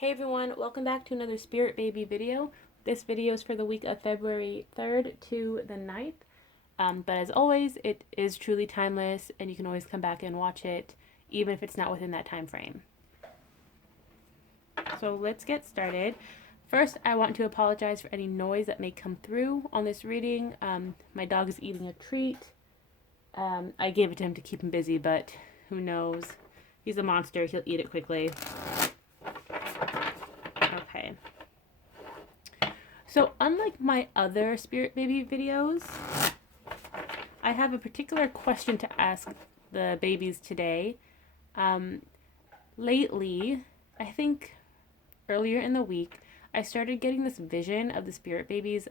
Hey everyone, welcome back to another Spirit Baby video. This video is for the week of February 3rd to the 9th. But as always, it is truly timeless and you can always come back and watch it, even if it's not within that time frame. So let's get started. First, I want to apologize for any noise that may come through on this reading. My dog is eating a treat. I gave it to him to keep him busy, but who knows? He's a monster. He'll eat it quickly. Okay. So unlike my other Spirit Baby videos, I have a particular question to ask the babies today. Lately, I think earlier in the week, I started getting this vision of the Spirit Babies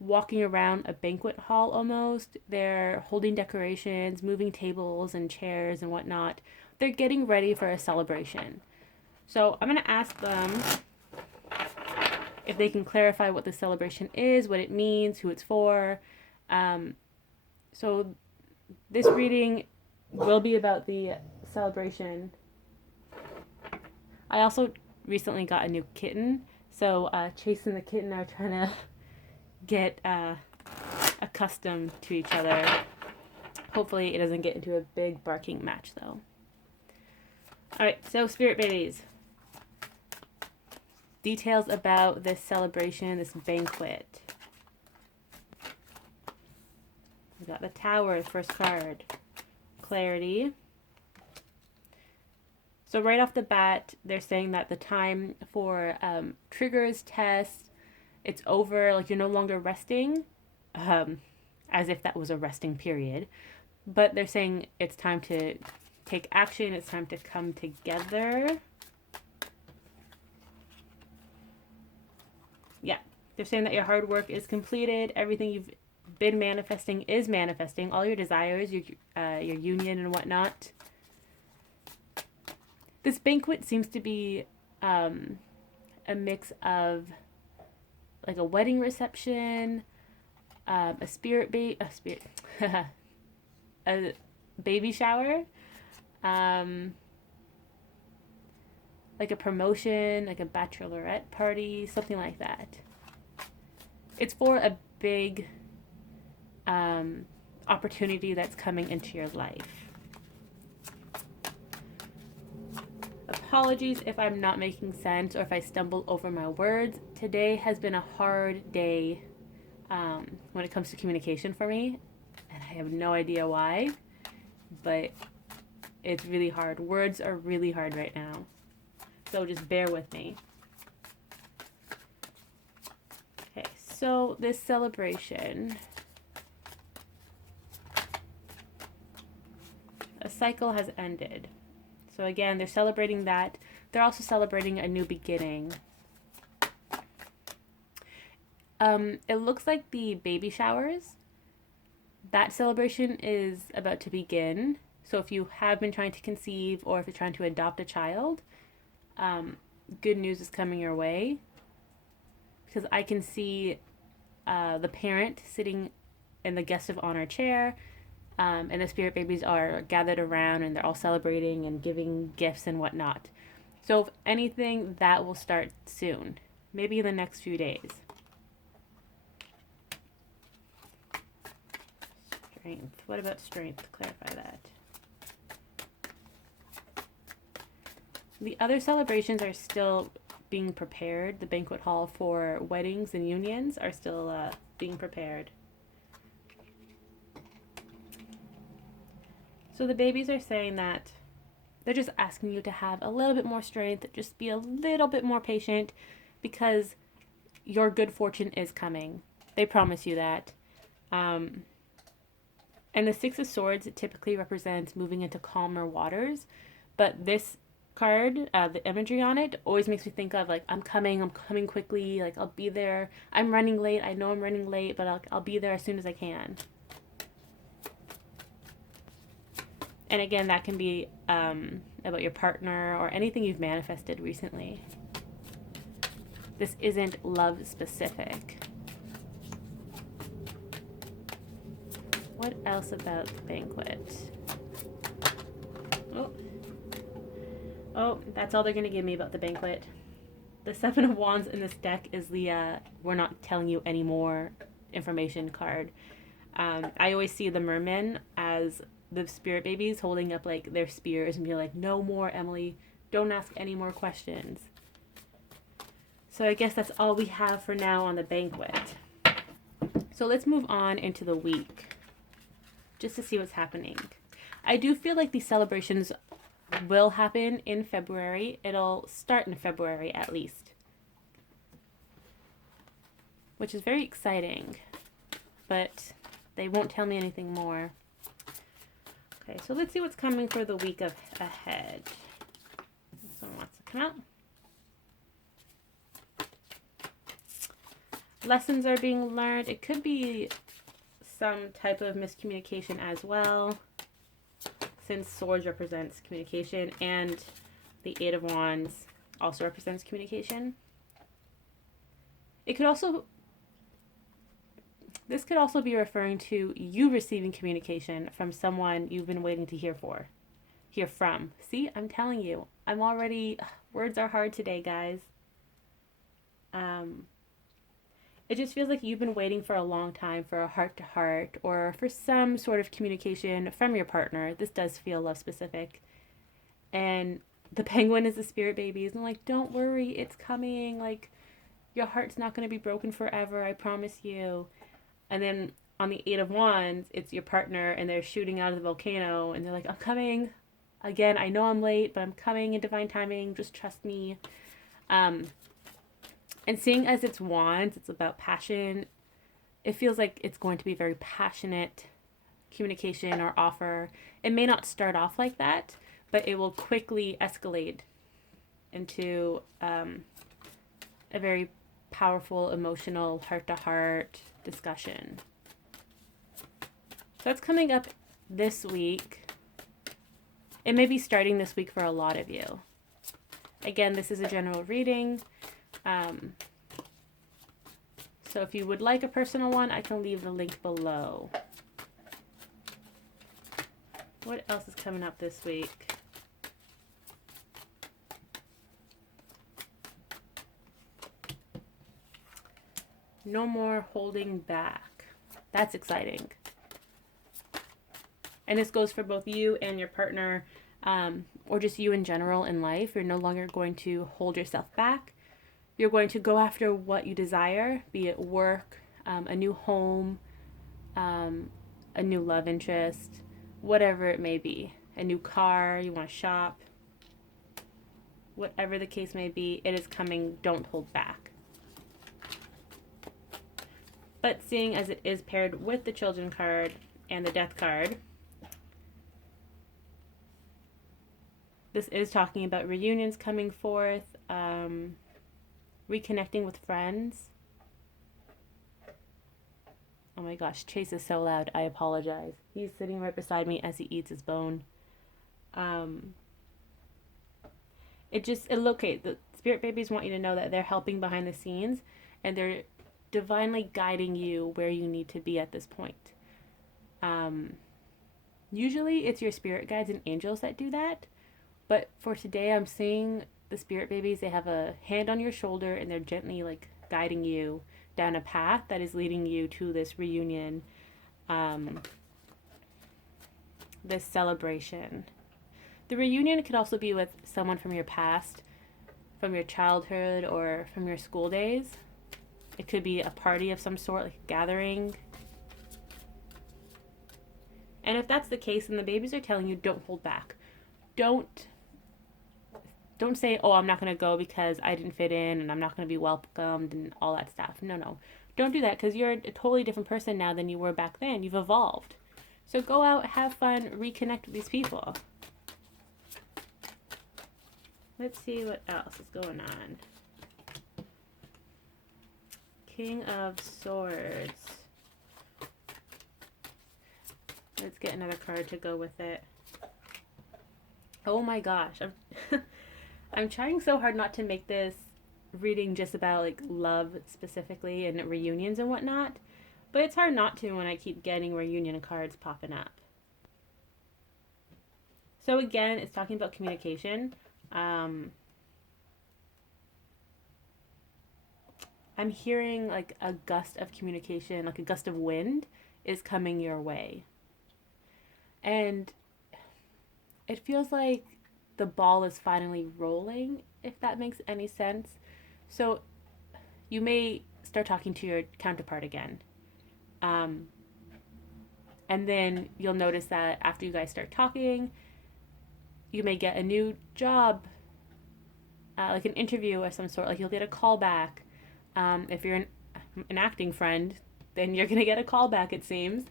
walking around a banquet hall almost. They're holding decorations, moving tables and chairs and whatnot. They're getting ready for a celebration. So I'm going to ask them if they can clarify what the celebration is, what it means, who it's for. So this reading will be about the celebration. I also recently got a new kitten, so Chase and the kitten are trying to get accustomed to each other. Hopefully it doesn't get into a big barking match though. Alright, so Spirit Babies. Details about this celebration, this banquet. We got the Tower, first card. Clarity. So right off the bat, they're saying that the time for triggers, tests, it's over. Like you're no longer resting, as if that was a resting period. But they're saying it's time to take action. It's time to come together. Yeah, they're saying that your hard work is completed. Everything you've been manifesting is manifesting. All your desires, your union and whatnot. This banquet seems to be a mix of like a wedding reception, a baby shower, like a promotion, like a bachelorette party, something like that. It's for a big opportunity that's coming into your life. Apologies if I'm not making sense or if I stumble over my words. Today has been a hard day when it comes to communication for me, and I have no idea why, but it's really hard. Words are really hard right now. So just bear with me. Okay, so this celebration, a cycle has ended. So again, they're celebrating that. They're also celebrating a new beginning. It looks like the baby showers, that celebration is about to begin. So if you have been trying to conceive or if you're trying to adopt a child, good news is coming your way, because I can see the parent sitting in the guest of honor chair, and the Spirit Babies are gathered around and they're all celebrating and giving gifts and whatnot. So if anything, that will start soon, maybe in the next few days. Strength. What about strength? Clarify that. The other celebrations are still being prepared. The banquet hall for weddings and unions are still being prepared. So the babies are saying that they're just asking you to have a little bit more strength, just be a little bit more patient, because your good fortune is coming. They promise you that. And the Six of Swords typically represents moving into calmer waters, but this card, the imagery on it always makes me think of like, I'm coming quickly, like I'll be there. I'm running late, I know I'm running late, but I'll be there as soon as I can. And again, that can be about your partner or anything you've manifested recently. This isn't love specific. What else about the banquet? Oh. Oh, that's all they're going to give me about the banquet. The Seven of Wands in this deck is the we're not telling you any more information card. I always see the mermen as the spirit babies holding up like their spears and be like, no more, Emily. Don't ask any more questions. So I guess that's all we have for now on the banquet. So let's move on into the week just to see what's happening. I do feel like these celebrations will happen in February. It'll start in February at least, which is very exciting, but they won't tell me anything more. Okay, so let's see what's coming for the week ahead. Someone wants to come out. Lessons are being learned. It could be some type of miscommunication as well, since Swords represents communication and the Eight of Wands also represents communication. This could also be referring to you receiving communication from someone you've been waiting to hear from. See, I'm telling you, words are hard today, guys. It just feels like you've been waiting for a long time for a heart-to-heart or for some sort of communication from your partner. This does feel love specific. And the penguin is the spirit babies. And like, don't worry, it's coming. Like, your heart's not going to be broken forever, I promise you. And then on the Eight of Wands, it's your partner and they're shooting out of the volcano and they're like, I'm coming. Again, I know I'm late, but I'm coming in divine timing. Just trust me. And seeing as it's wands, it's about passion. It feels like it's going to be very passionate communication or offer. It may not start off like that, but it will quickly escalate into a very powerful, emotional, heart-to-heart discussion. So that's coming up this week. It may be starting this week for a lot of you. Again, this is a general reading. So if you would like a personal one, I can leave the link below. What else is coming up this week? No more holding back. That's exciting. And this goes for both you and your partner, or just you in general in life. You're no longer going to hold yourself back. You're going to go after what you desire, be it work, a new home, a new love interest, whatever it may be. A new car, you want to shop. Whatever the case may be, it is coming. Don't hold back. But seeing as it is paired with the Children card and the Death card, this is talking about reunions coming forth, reconnecting with friends. Oh my gosh, Chase is so loud. I apologize. He's sitting right beside me as he eats his bone. The spirit babies want you to know that they're helping behind the scenes and they're divinely guiding you where you need to be at this point. Usually it's your spirit guides and angels that do that. But for today, I'm seeing the spirit babies, they have a hand on your shoulder and they're gently like guiding you down a path that is leading you to this reunion, this celebration. The reunion could also be with someone from your past, from your childhood, or from your school days. It could be a party of some sort, like a gathering. And if that's the case, then the babies are telling you, don't hold back. Don't say, oh, I'm not going to go because I didn't fit in and I'm not going to be welcomed and all that stuff. No. Don't do that because you're a totally different person now than you were back then. You've evolved. So go out, have fun, reconnect with these people. Let's see what else is going on. King of Swords. Let's get another card to go with it. Oh my gosh. I'm trying so hard not to make this reading just about like love specifically and reunions and whatnot, but it's hard not to when I keep getting reunion cards popping up. So again, it's talking about communication. Um, I'm hearing like a gust of communication, like a gust of wind is coming your way. And it feels like the ball is finally rolling, if that makes any sense. So you may start talking to your counterpart again. Um, and then you'll notice that after you guys start talking, you may get a new job, like an interview of some sort. Like you'll get a call back. If you're an acting friend, then you're going to get a call back, it seems.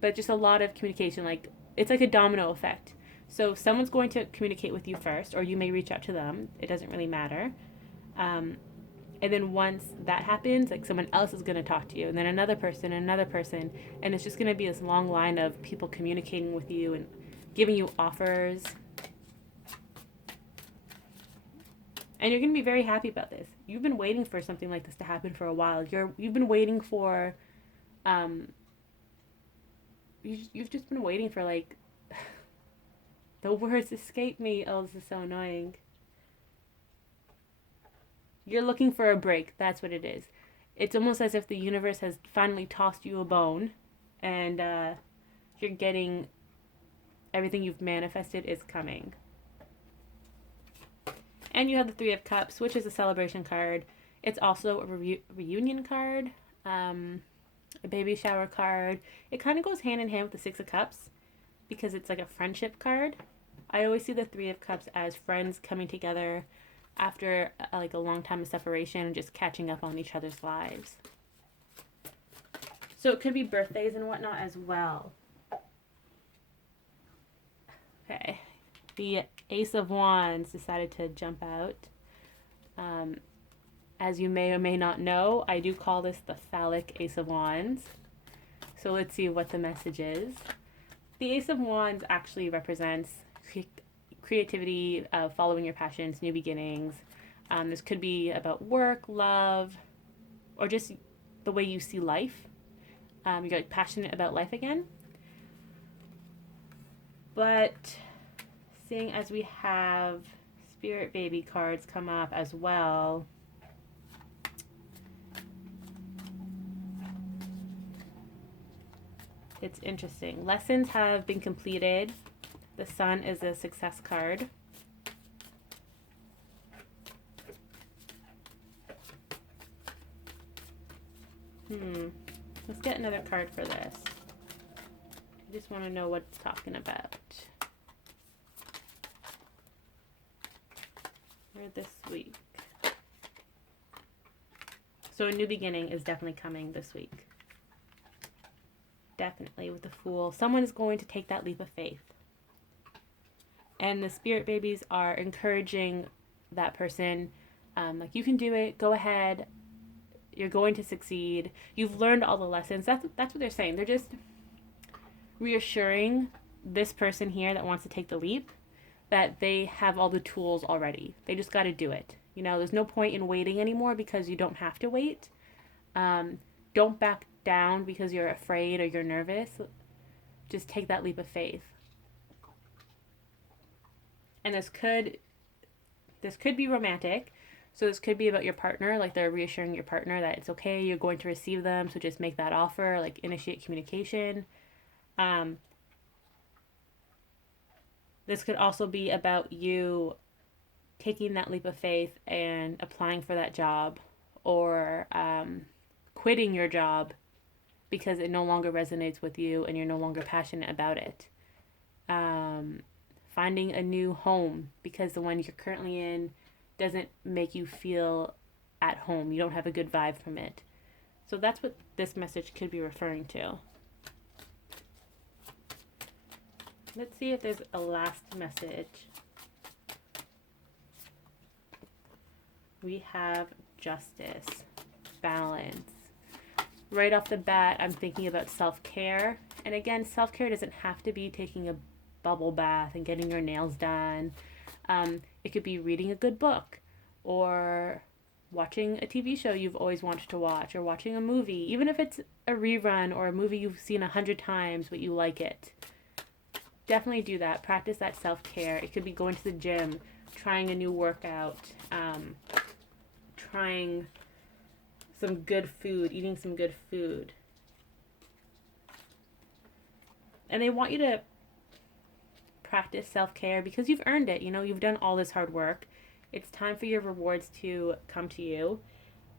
But just a lot of communication. Like it's like a domino effect. So someone's going to communicate with you first, or you may reach out to them. It doesn't really matter. Um, and then once that happens, like someone else is going to talk to you, and then another person, and it's just going to be this long line of people communicating with you and giving you offers. And you're going to be very happy about this. You've been waiting for something like this to happen for a while. You've been waiting for, um, you've just been waiting for like, the words escape me. Oh, this is so annoying. You're looking for a break. That's what it is. It's almost as if the universe has finally tossed you a bone, and you're getting everything you've manifested is coming. And you have the Three of Cups, which is a celebration card. It's also a reunion card, a baby shower card. It kind of goes hand in hand with the Six of Cups because it's like a friendship card. I always see the Three of Cups as friends coming together after like a long time of separation and just catching up on each other's lives. So it could be birthdays and whatnot as well. Okay. The Ace of Wands decided to jump out. As you may or may not know, I do call this the phallic Ace of Wands. So let's see what the message is. The Ace of Wands actually represents creativity, following your passions, new beginnings. This could be about work, love, or just the way you see life. You're like passionate about life again. But seeing as we have Spirit Baby cards come up as well, it's interesting. Lessons have been completed. The Sun is a success card. Let's get another card for this. I just want to know what it's talking about. For this week. So a new beginning is definitely coming this week. Definitely with the Fool. Someone is going to take that leap of faith. And the Spirit Babies are encouraging that person, like, you can do it, go ahead, you're going to succeed, you've learned all the lessons. That's what they're saying. They're just reassuring this person here that wants to take the leap that they have all the tools already. They just got to do it. You know, there's no point in waiting anymore because you don't have to wait. Don't back down because you're afraid or you're nervous. Just take that leap of faith. And this could be romantic. So this could be about your partner, like they're reassuring your partner that it's okay, you're going to receive them, so just make that offer, like initiate communication. This could also be about you taking that leap of faith and applying for that job, or quitting your job because it no longer resonates with you and you're no longer passionate about it. Finding a new home because the one you're currently in doesn't make you feel at home. You don't have a good vibe from it. So that's what this message could be referring to. Let's see if there's a last message. We have justice, balance. Right off the bat, I'm thinking about self-care. And again, self-care doesn't have to be taking a bubble bath and getting your nails done. It could be reading a good book, or watching a TV show you've always wanted to watch, or watching a movie, even if it's a rerun or a movie you've seen 100 times but you like it. definitely do that. Practice that self-care. It could be going to the gym, trying a new workout, trying some good food, eating some good food. And they want you to practice self-care because you've earned it. You know, you've done all this hard work. It's time for your rewards to come to you.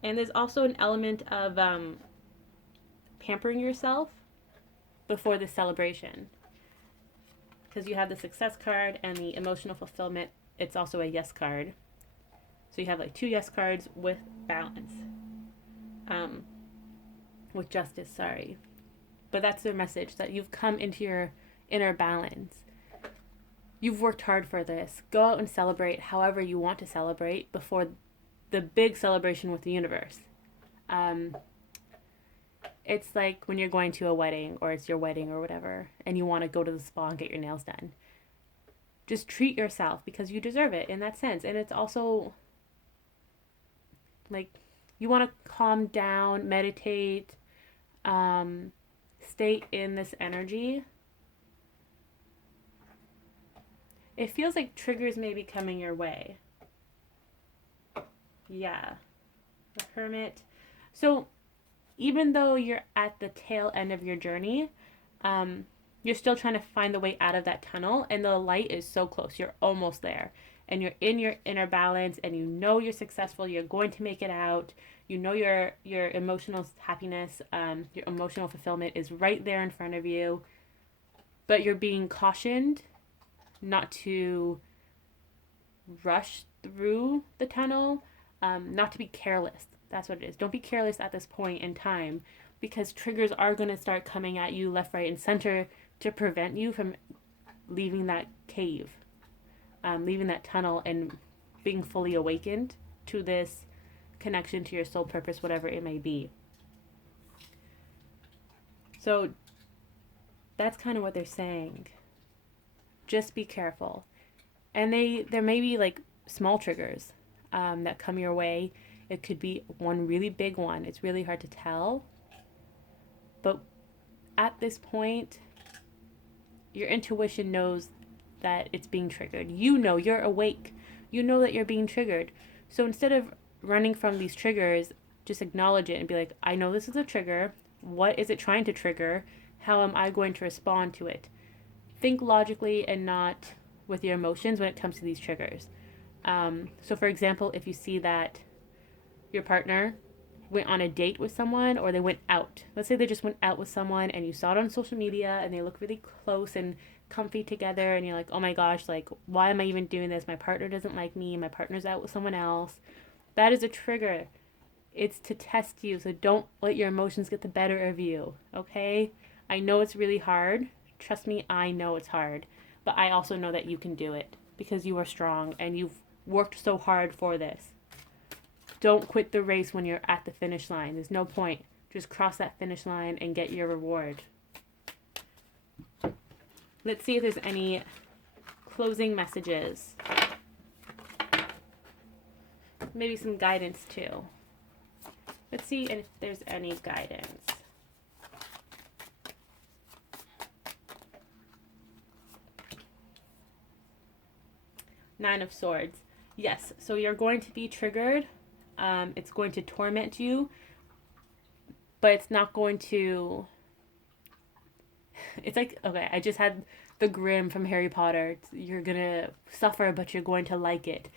And there's also an element of pampering yourself before the celebration. Because you have the success card and the emotional fulfillment. It's also a yes card. So you have like 2 yes cards with balance. With justice, sorry. But that's their message, that you've come into your inner balance. You've worked hard for this. Go out and celebrate however you want to celebrate before the big celebration with the universe. It's like when you're going to a wedding, or it's your wedding or whatever, and you want to go to the spa and get your nails done. Just treat yourself because you deserve it in that sense. And it's also like you want to calm down, meditate, stay in this energy. It feels like triggers may be coming your way. Yeah. The Hermit. So even though you're at the tail end of your journey, you're still trying to find the way out of that tunnel, and the light is so close. You're almost there. And you're in your inner balance, and you know you're successful. You're going to make it out. You know your emotional happiness, your emotional fulfillment is right there in front of you. But you're being cautioned not to rush through the tunnel, not to be careless. That's what it is. Don't be careless at this point in time, because triggers are going to start coming at you left, right, and center to prevent you from leaving that cave, leaving that tunnel and being fully awakened to this connection to your soul purpose, whatever it may be. So that's kind of what they're saying. Just be careful. And there may be like small triggers that come your way. It could be one really big one. It's really hard to tell. But at this point, your intuition knows that it's being triggered. You know, you're awake. You know that you're being triggered. So instead of running from these triggers, just acknowledge it and be like, I know this is a trigger. What is it trying to trigger? How am I going to respond to it? Think logically and not with your emotions when it comes to these triggers. So for example, if you see that your partner went on a date with someone, or they went out. Let's say they just went out with someone and you saw it on social media and they look really close and comfy together, and you're like, oh my gosh, like, why am I even doing this? My partner doesn't like me. My partner's out with someone else. That is a trigger. It's to test you. So don't let your emotions get the better of you. Okay? I know it's really hard. Trust me, I know it's hard. But I also know that you can do it because you are strong and you've worked so hard for this. Don't quit the race when you're at the finish line. There's no point. Just cross that finish line and get your reward. Let's see if there's any closing messages. Maybe some guidance too. Let's see if there's any guidance. Nine of Swords. Yes, so you're going to be triggered. It's going to torment you, but it's not going to... It's like, okay, I just had the Grimm from Harry Potter. You're going to suffer, but you're going to like it.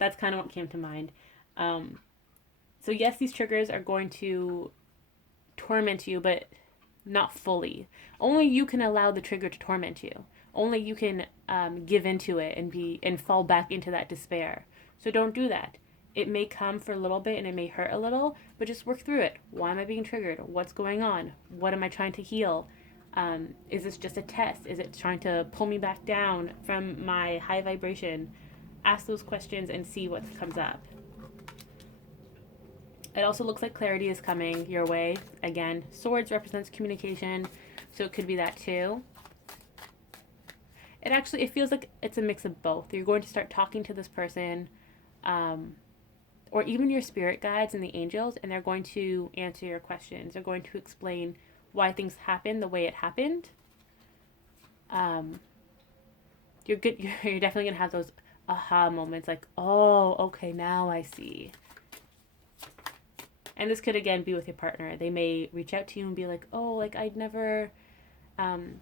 That's kind of what came to mind. So yes, these triggers are going to torment you, but not fully. Only you can allow the trigger to torment you. Only you can give into it and fall back into that despair. So don't do that. It may come for a little bit and it may hurt a little, but just work through it. Why am I being triggered? What's going on? What am I trying to heal? Is this just a test? Is it trying to pull me back down from my high vibration? Ask those questions and see what comes up. It also looks like clarity is coming your way. Again, swords represents communication, so it could be that too. It feels like it's a mix of both. You're going to start talking to this person, or even your spirit guides and the angels, and they're going to answer your questions. They're going to explain why things happened the way it happened. you're good. You're definitely gonna have those aha moments, like, oh, okay, now I see. And this could again be with your partner. They may reach out to you and be like, oh, like I'd never, um,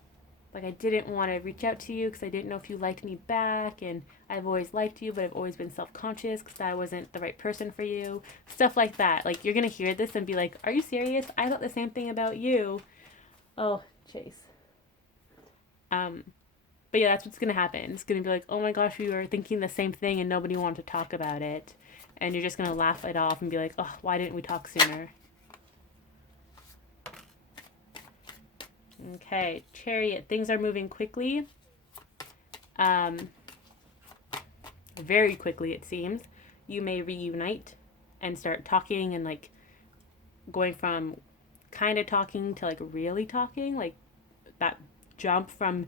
like I didn't want to reach out to you because I didn't know if you liked me back, and I've always liked you, but I've always been self-conscious because I wasn't the right person for you. Stuff like that. Like you're gonna hear this and be like, are you serious? I thought the same thing about you. Oh, Chase. Um, but yeah, that's what's gonna happen. It's gonna be like, oh my gosh, we were thinking the same thing and nobody wanted to talk about it. And you're just gonna laugh it off and be like, oh, why didn't we talk sooner? Okay, Chariot, things are moving quickly. Um, Very quickly, it seems. You may reunite and start talking and like going from kind of talking to like really talking, like that jump from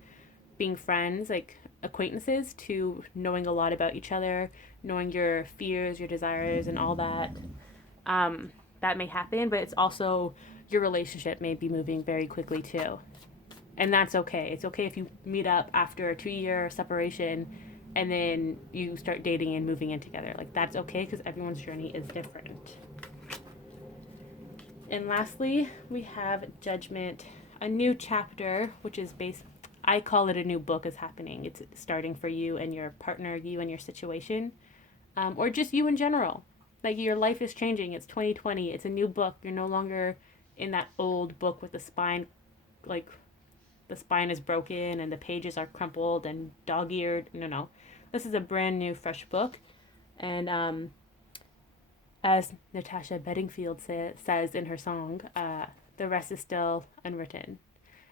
being friends, like acquaintances, to knowing a lot about each other, knowing your fears, your desires, and all that. That may happen, but it's also your relationship may be moving very quickly too. And that's okay. It's okay if you meet up after a 2 year separation and then you start dating and moving in together. Like, that's okay because everyone's journey is different. And lastly, we have Judgment, a new chapter, which is based, I call it a new book is happening. It's starting for you and your partner, you and your situation, or just you in general. Like, your life is changing. It's 2020. It's a new book. You're no longer in that old book with the spine, like, the spine is broken and the pages are crumpled and dog-eared. No, no. This is a brand new, fresh book. And as Natasha Bedingfield says in her song, the rest is still unwritten.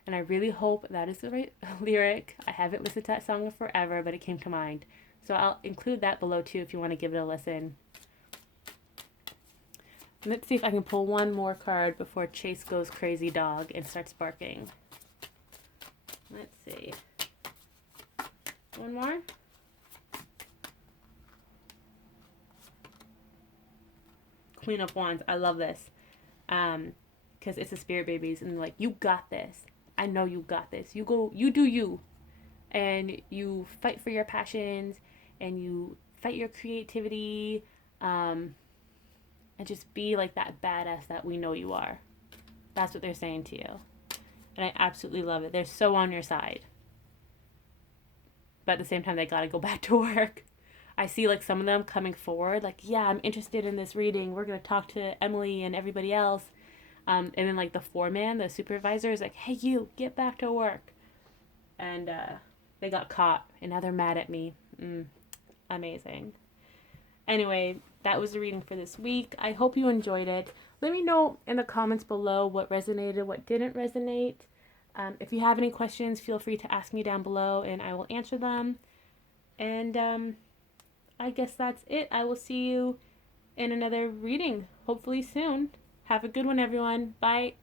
And I really hope that is the right lyric. I haven't listened to that song in forever, but it came to mind. So I'll include that below too if you want to give it a listen. Let's see if I can pull one more card before Chase goes crazy dog and starts barking. Let's see. One more. Queen of Wands. I love this. Because it's the spirit babies and like, you got this. I know you got this. You go, you do you. And you fight for your passions and you fight your creativity. And just be like that badass that we know you are. That's what they're saying to you. And I absolutely love it. They're so on your side. But at the same time, they gotta go back to work. I see like some of them coming forward, like, yeah, I'm interested in this reading. We're gonna talk to Emily and everybody else. And then like the foreman, the supervisor, is like, hey, you get back to work. And they got caught, and now they're mad at me. Amazing. Anyway, that was the reading for this week. I hope you enjoyed it. Let me know in the comments below what resonated, what didn't resonate. If you have any questions, feel free to ask me down below and I will answer them. And I guess that's it. I will see you in another reading, hopefully soon. Have a good one, everyone. Bye.